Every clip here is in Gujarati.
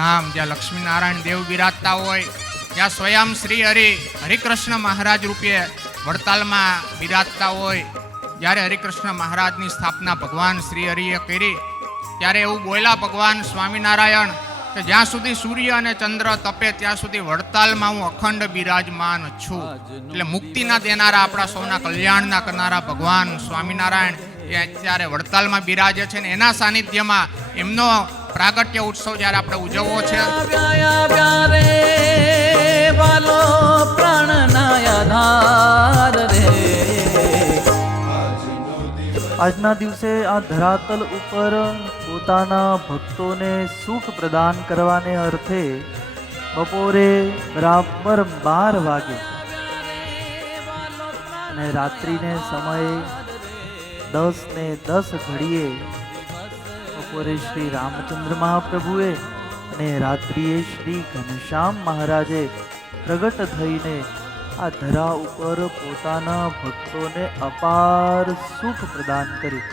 ધામ જ્યાં લક્ષ્મીનારાયણ દેવ બિરાજતા હોય, જ્યાં સ્વયં શ્રી હરિકૃષ્ણ મહારાજ રૂપે વડતાલમાં બિરાજતા હોય, જ્યારે હરિકૃષ્ણ મહારાજની સ્થાપના ભગવાન શ્રી હરિએ કરી ત્યારે એવું બોલ્યા ભગવાન સ્વામિનારાયણ કે જ્યાં સુધી સૂર્ય અને ચંદ્ર તપે ત્યાં સુધી વડતાલમાં હું અખંડ બિરાજમાન છું. એટલે મુક્તિના દેનારા, આપણા સૌના કલ્યાણના કરનારા ભગવાન સ્વામિનારાયણ એ અત્યારે વડતાલમાં બિરાજે છે ને એના સાનિધ્યમાં એમનો પ્રાગટ્ય ઉત્સવ જ્યારે આપણે ઉજવવો છે. આજના દિવસે આ ધરાતલ ઉપર પોતાના ભક્તોને સુખ પ્રદાન કરવાને અર્થે બપોરે બરાબર 12 વાગે અને રાત્રિને સમયે 10:10 ઘડીએ બપોરે શ્રી રામચંદ્ર મહાપ્રભુએ અને રાત્રિએ શ્રી ઘનશ્યામ મહારાજે પ્રગટ થઈને આ ધરા ઉપર પોતાના ભક્તોને અપાર સુખ પ્રદાન કર્યું.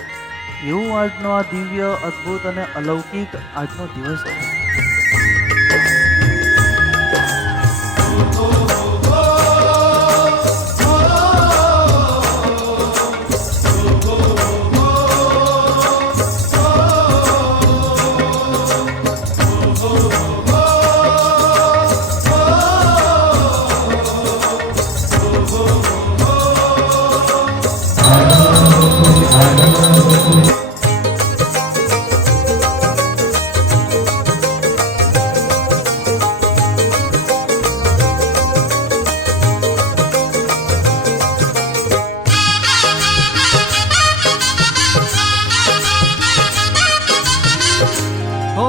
એવું આજનો આ દિવ્ય, અદ્ભુત અને અલૌકિક આજનો દિવસ છે.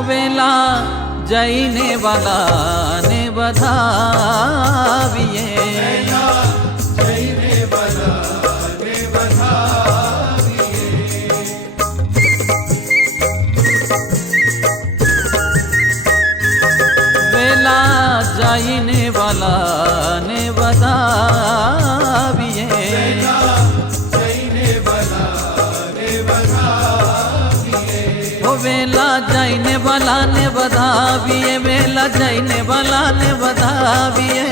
વેલા જઈને વાલાને વધાવીએ, વેલા જઈને વાલાને વધાવીએ, વેલા જઈને ભલાને વધાવીએ, વેલા જઈને ભલાને વધાવીએ.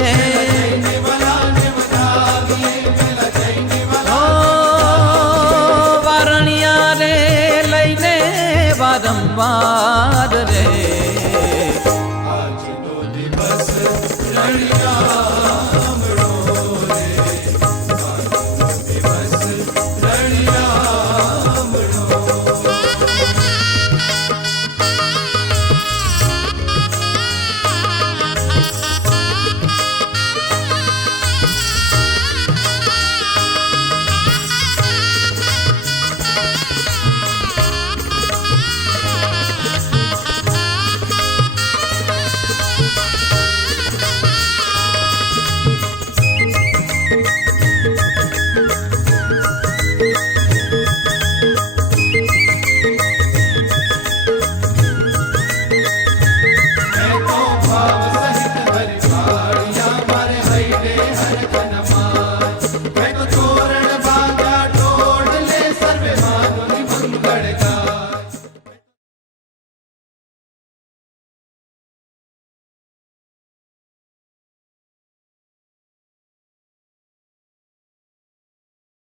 ઓ વારણિયા રે લઈને વારંવાર રે